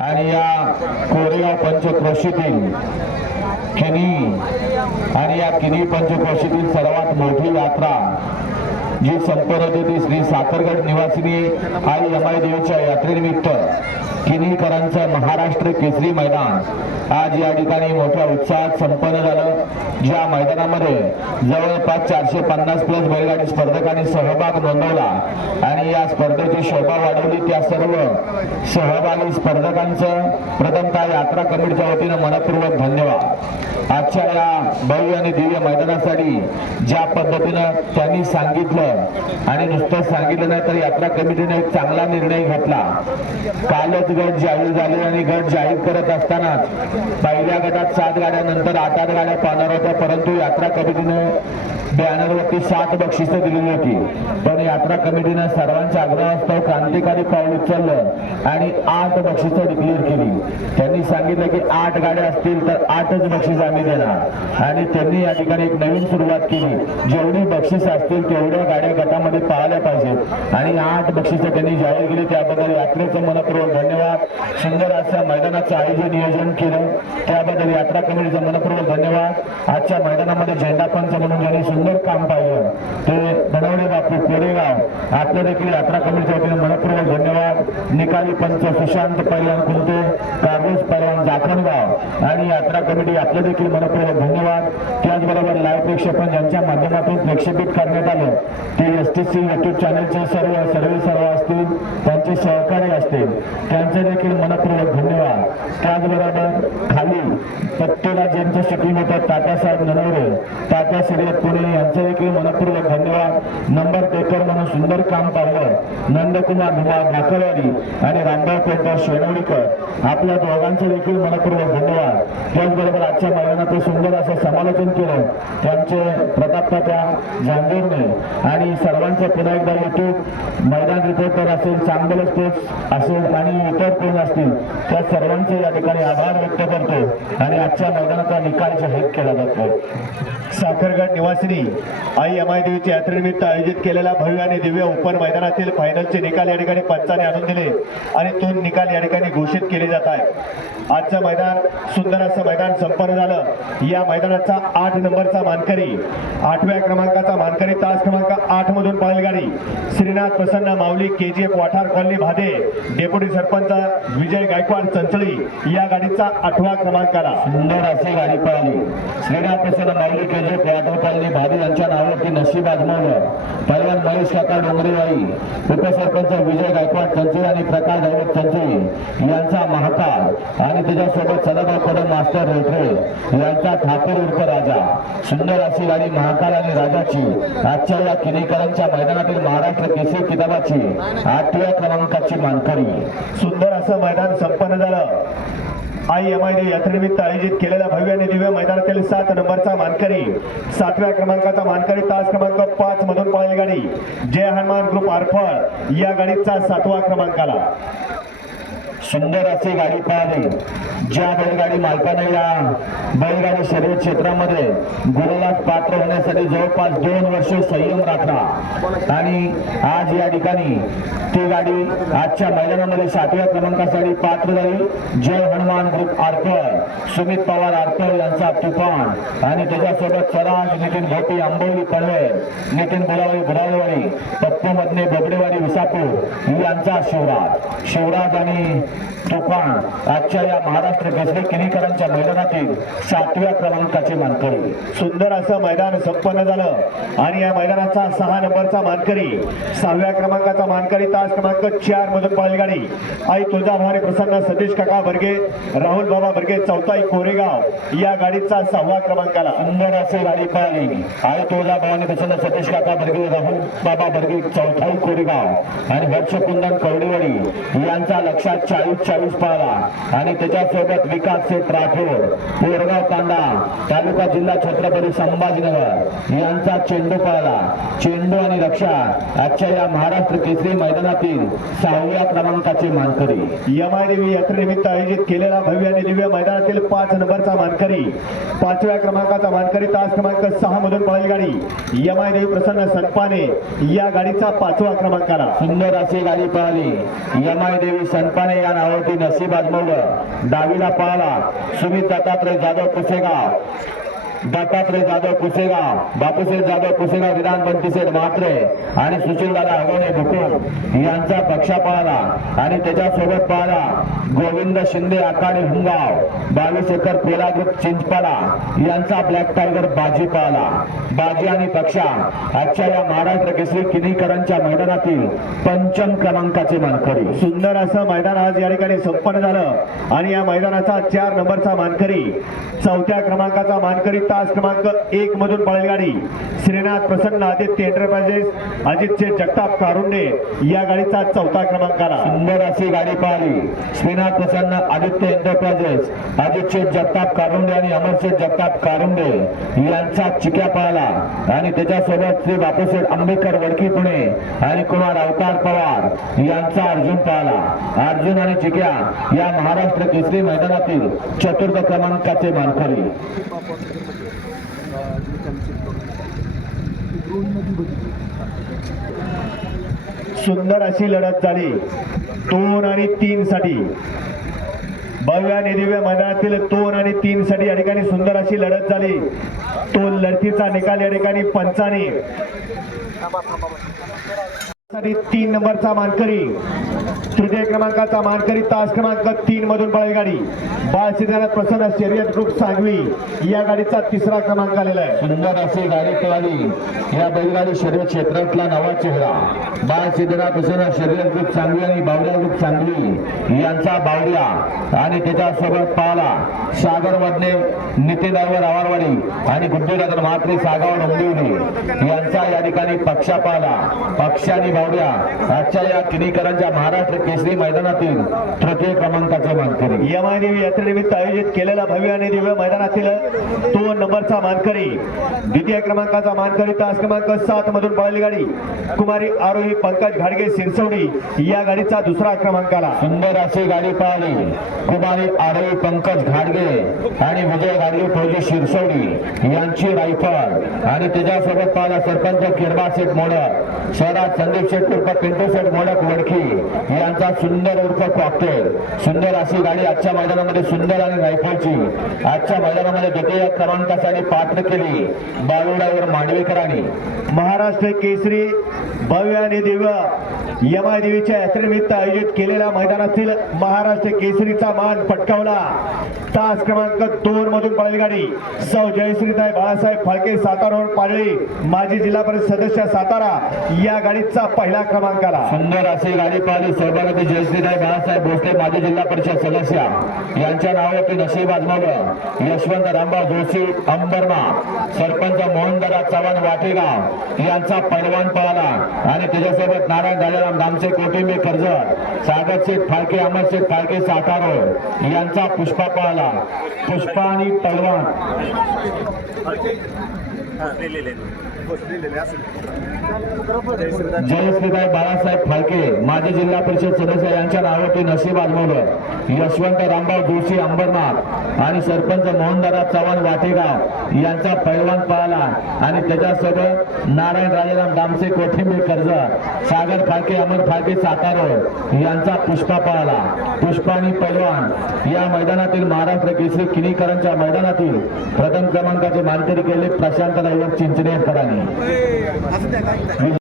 आणि या कोरेगाव पंचक्रोशीतील किनी आणि या किनी पंचक्रोशीतील सर्वात मोठी यात्रा जी संपन्न होते ती श्री साखरगड निवासिनी आई यमाई देवीच्या यात्रेनिमित्त. किनीकरांचं महाराष्ट्र केसरी मैदान. आज या ठिकाणी मोठ्या उत्साहात संपन्न झालं. ज्या मैदानामध्ये जवळपास चारशे पन्नास प्लस बैलगाडी स्पर्धकांनी सहभाग नोंदवला आणि या स्पर्धेची शोभा वाढवली त्या सर्व सहभागी स्पर्धकांचं प्रथमतः यात्रा कमिटीच्या वतीनं मनपूर्वक धन्यवाद. आजच्या या भव्य आणि दिव्य मैदानासाठी ज्या पद्धतीनं त्यांनी सांगितलं आणि नुसतं सांगितलं नाही तर यात्रा कमिटीने एक चांगला निर्णय घेतला. कालच गट जाहीर झाले आणि गट जाहीर करत असताना पहिल्या गटात सात गाड्या नंतर आठ आठ गाड्या पाहणार होत्या. परंतु यात्रा कमिटीने बॅनरवरती सात बक्षिस दिलेली होती. पण यात्रा कमिटीनं सर्वांच्या आग्रहास्तव क्रांतिकारी पाऊल उचललं आणि आठ बक्षिस डिक्लेअर केली. त्यांनी सांगितलं की आठ गाड्या असतील तर आठच बक्षीस आम्ही देणार. आणि त्यांनी या ठिकाणी एक नवीन सुरुवात केली. जेवढी बक्षीस असतील तेवढ्या गाड्या गटामध्ये पाहायला पाहिजेत. आणि आठ बक्षिसं त्यांनी जाहीर केली. त्याबद्दल यात्रेचं मनपूर्वक धन्यवाद. सुंदर असं मैदानाचं आयोजन नियोजन केलं. त्याबद्दल यात्रा कमिटीचा मनपूर्वक धन्यवाद. आजच्या मैदानामध्ये झेंडा पंच म्हणून ज्यांनी सुंदर काम पाहिलं ते आपलं देखील यात्रा कमिटीच्या वतीने मनपूर्वक धन्यवाद. निकाली पंच सुशांत पैलवान कुंटे कार्लोस पैलवान जाखणगाव आणि यात्रा कमिटी आपलं देखील मनपूर्वक धन्यवाद. त्याचबरोबर लाईव्ह प्रक्षेपण ज्यांच्या माध्यमातून प्रक्षेपित करण्यात आलं ते एस टी सी युट्यूब चॅनलचे सर्व सर्व सर्व असतील त्यांचे सहकारी असतील त्यांचे देखील मनपूर्वक धन्यवाद. त्याचबरोबर खाली पत्तेला ज्यांचं शूटिंग होतं तात्यासाहेब ननवरे तात्या शर्यत पुणे यांचे देखील मनपूर्वक धन्यवाद. नंबर टेकर म्हणून सुंदर काम पाहिलं. नंदकुमार धुमाळ भाकरवाडी आणि रामभाऊ पेंटर सोनवडीकर आपल्या दोघांचे देखील मनपूर्वक धन्यवाद. त्याचबरोबर आजच्या मैदानाचं सुंदर असं समालोचन केलं. त्यांचे प्रताप तात्या आणि सर्वांचे पुन्हा एकदा युट्यूब मैदान रिपोर्टर असेल चांगलं स्पोर्ट्स असेल आणि इतर कोण असतील त्या सर्वांचे या ठिकाणी आभार व्यक्त करतो आणि आजच्या मैदानाचा निकाल जाहीर केला जातो साखरगड निवासिनी आई अमाय देवीच्या यात्रेनिमित्त आयोजित केलेल्या भव्य आणि दिव्य ओपन मैदानातील फायनलचे निकाल या ठिकाणी पंचाने आणून दिले आणि तो निकाल या ठिकाणी घोषित केले. जात आहे. आजचं मैदान सुंदर असं मैदान संपन्न झालं. या मैदानाचा आठ नंबरचा मानकरी आठव्या क्रमांकाचा मानकरी तास क्रमांक आठ मधून पळेल गाडी Shrinath Prasanna Mauli K G F Wathar colony Bhade deputy sarpanch Vijay Gaikwad चंचळी या गाडीचा आठवा क्रमांक आला सुंदर अशी गाडी पळाली. Shrinath Prasanna Mauli K J colony Bhade यांच्या नावावरती नशीब आजमावलं. पहिलवान महेश काका डोंगरेवाडी उपसरपंच विजय गायकवाड चंचळी आणि प्रकाश दैवत यांचा महाता आणि त्याच्यासोबत सदाभाऊ कदम मास्टर रेठरे यांचा ठाकूर उर्फ राजा. सुंदर अशी गाडी महाकाल आणि राजाची. आजच्या या किनेकरांच्या मैदानातील महाराष्ट्र केसरी किताबाची आठव्या क्रमांकाची मानकरी. सुंदर असं मैदान संपन्न झालं. आई एम आय यात्रेनिमित्त आयोजित केलेल्या भव्य आणि दिव्य मैदानातील सात नंबरचा मानकरी. सातव्या क्रमांकाचा मानकरी तास क्रमांक पाच मधून पळाली गाडी. जय हनुमान ग्रुप आरफळ या गाडीचा सातवा क्रमांक आला सुंदर अशी गाडी पळाली ज्या बैलगाडी मालकाने या बैलगाडी शर्यत क्षेत्रामध्ये गुरुलास पात्र होण्यासाठी जवळपास दोन वर्ष संयम राखला. आणि आज या ठिकाणी ती गाडी आजच्या मैदानामध्ये सातव्या क्रमांकासाठी पात्र झाली. जय हनुमान ग्रुप आरकर सुमित पवार आरकर यांचा तुफान. आणि त्याच्यासोबत सराज नितीन भोटी आंबोली पनवेल नितीन बुरावळी बुरावळी पप्पू मधने बबडेवाडी विसापूर यांचा शिवराज. शिवराज आणि तुफान आजच्या या महाराष्ट्र केसरी किनीकरांच्या मैदानातील सातव्या क्रमांकाचे मानकरी. सुंदर असं मैदान संपन्न झालं आणि या मैदानाचा सहा नंबरचा मानकरी सहाव्या क्रमांकाचा मानकरी तास क्रमांक चार मधून पळाली गाडी आई तुळजाभवानी प्रसन्न सतीश काका बर्गे राहुल बाबा बर्गे चौथाई कोरेगाव या गाडीचा सहावा क्रमांक आला सुंदर असे गाडी पळाली आई तुळजाभवानी प्रसन्न सतीश काका बर्गे राहुल बाबा बर्गे चौथाई कोरेगाव आणि वत्सकुंदन कवडेवाडी यांचा लक्षात चाळीस चाळीस पाहिला आणि त्याच्यासोबत विकास सेठ राठोड कोरगाव तांडा तालुका जिल्हा छत्रपती संभाजीनगर यांचा चेंडू पाहिला चेंडू आणि रक्षा आजच्या या महाराष्ट्र केसरी मैदानातील सहाव्या क्रमांकाचे मानकरी. यमादेवी यात्रेनिमित्त आयोजित केलेला भव्य आणि दिव्य मैदानातील पाच नंबरचा मानकरी. पाचव्या क्रमांकाचा मानकरी तास क्रमांक सहा मधून पळाली गाडी. यमादेवी प्रसन्न सनपाने या गाडीचा पाचवा क्रमांक आला सुंदर अशी गाडी पळाली. यमाई देवी संपाने या नावावरती नशीब आजमवलं. डावीला पळाला. सुमित दत्तात्रय जाधव कुसेगाव. दत्तात्रय जाधव कुसेगाव. बापूसेठ जाधव कुसेगाव विधान पंतीसेठ म्हात्रे आणि सुशील दादा अगोणे बुकुम यांचा पक्षा पळाला. आणि त्याच्यासोबत पळाला. गोविंद शिंदे आकाडे हुंगाव बावीस एकर ग्रुप चिंचपाडा यांचा ब्लॅक टायगर बाजी पळाला बाजी आणि पक्षा आजच्या या महाराष्ट्र केसरी किनीकरांच्या मैदानातील पंचम क्रमांकाचे मानकरी. सुंदर असं मैदान आज या ठिकाणी संपन्न झालं. आणि या मैदानाचा चार नंबरचा मानकरी चौथ्या क्रमांकाचा मानकरी तास क्रमांक एक मधून पळेल गाडी श्रीनाथ प्रसन्न आदित्य एंटरप्राइजेस अजितचे जगताप कारुंडे या गाडीचा चौथा क्रमांक आला सुंदर अशी गाडी पाहिली. श्रीनाथ प्रसन्न आदित्य एंटरप्राइजेस अजितशेठ जगताप कारुंडे आणि अमरशेठ जगताप कारुंडे यांचा चिक्या पळाला आणि त्याच्यासोबत श्री बापूशेठ आंबेडकर वडकी पुणे आणि कुमार अवतार पवार यांचा अर्जुन पळाला अर्जुन आणि चिक्या या महाराष्ट्र केसरी मैदानातील चतुर्थ क्रमांकाचे मानकरी. सुंदर अशी लढत झाली. दोन आणि तीन साठी भव्य आणि दिव्य मैदानातील दोन आणि तीन साठी या ठिकाणी सुंदर अशी लढत झाली. तो लढतीचा निकाल या ठिकाणी पंचाने. तीन नंबरचा मानकरी. तृतीय क्रमांकाचा मानकरी तास क्रमांक तीन मधून बळगाडी गाडी बाळ सिद्धार्थ प्रसन्न शर्यत ग्रुप सांगवी या गाडीचा तिसरा क्रमांक आलेला आहे. सुंदर असे गाडी पळाली या बैलगाडी शर्यत क्षेत्रातला नवा चेहरा. बाळ सिद्धनाथ हुसेन शर्यत ग्रुप सांगवी आणि बावड्या ग्रुप सांगवी. यांचा बावड्या आणि त्याच्यासोबत पाला. सागर मधने नितीन ड्रायव्हर आवारवाडी आणि गुड्डेनगर म्हात्रे सागाव डोंबिवली. यांचा या ठिकाणी पक्षा पाला पक्षाने आणि बावड्या आजच्या या किनीकरांच्या महाराष्ट्र केसरी मैदानातील तृतीय क्रमांकाचे मानकरी. यमादेवी यात्रेनिमित्त आयोजित केलेला भव्य आणि दिव्य मैदानातील दोन नंबरचा मानकरी द्वितीय क्रमांकाचा मानकरी तास क्रमांक सात मधून पळाली गाडी. कुमारी आरोही पंकज घाडगे सिरसवडी या गाडीचा दुसरा क्रमांक आला सुंदर अशी गाडी पळाली. कुमारी आरई पंकज घाडगे आणि विजय घाडगे फौजी शिरसवडी यांची रायफल. आणि त्याच्यासोबत पाहिला सरपंच किरबा शेठ मोडक शहरात संदीप शेठ उर्फ पिंटू शेठ मोडक वडकी यांचा सुंदर उर्फ कॉकटेल. सुंदर अशी गाडी आजच्या मैदानामध्ये सुंदर आणि रायफलची. आजच्या मैदानामध्ये द्वितीय क्रमांकासाठी पात्र केली. बालुडावर मांडवेकरांनी. महाराष्ट्र केसरी भव्य आणि दिव्य यमादेवीच्या यात्रेनिमित्त आयोजित केलेल्या मैदानातील महाराष्ट्र केसरीचा मान पटकावला. तास क्रमांक दोन मधून पळली गाडी. सौ जयश्रीताई बाळासाहेब फाळके सातारा पाळली. माजी जिल्हा परिषद सदस्य सातारा या गाडीचा पहिला क्रमांक आला सुंदर अशी गाडी पाहिली सौभाग्यवती जयश्रीताई बाळासाहेब भोसले माजी जिल्हा परिषद सदस्य. यांच्या नावावरती नशीब आजमावलं यशवंत रामभाऊ जोशी अंबरमा. सरपंच मोहनदादा चव्हाण वाटेगाव. यांचा पैलवान पळाला. आणि त्याच्यासोबत नारायण राजाराम दामसे कोटिंबे कर्जत सागर शेठ फाळके अमर शेठ फाळके सातारो. यांचा पुष्पा पळाला. पुष्पा आणि पैलवान जयश्रीताई बाळासाहेब फाळके माजी जिल्हा परिषद सदस्य यांच्या नावावरती नशीब आजमवलं. यशवंत रामभाऊ जोशी अंबरनाथ आणि सरपंच मोहनदादा चव्हाण वाटेगाव यांचा पैलवान पळाला आणि त्याच्यासोबत नारायण राजाराम दामसे कोथिंबीर कर्ज सागर फाळके अमर फाळके सातारो यांचा पुष्पा पळाला पुष्पा आणि पैलवान. या मैदानातील महाराष्ट्र केसरी किनीकरांच्या मैदानातील प्रथम क्रमांकाचे मानकरी केले प्रशांत नाईक चिंचणेकरांनी 焦ったよ焦ったよ。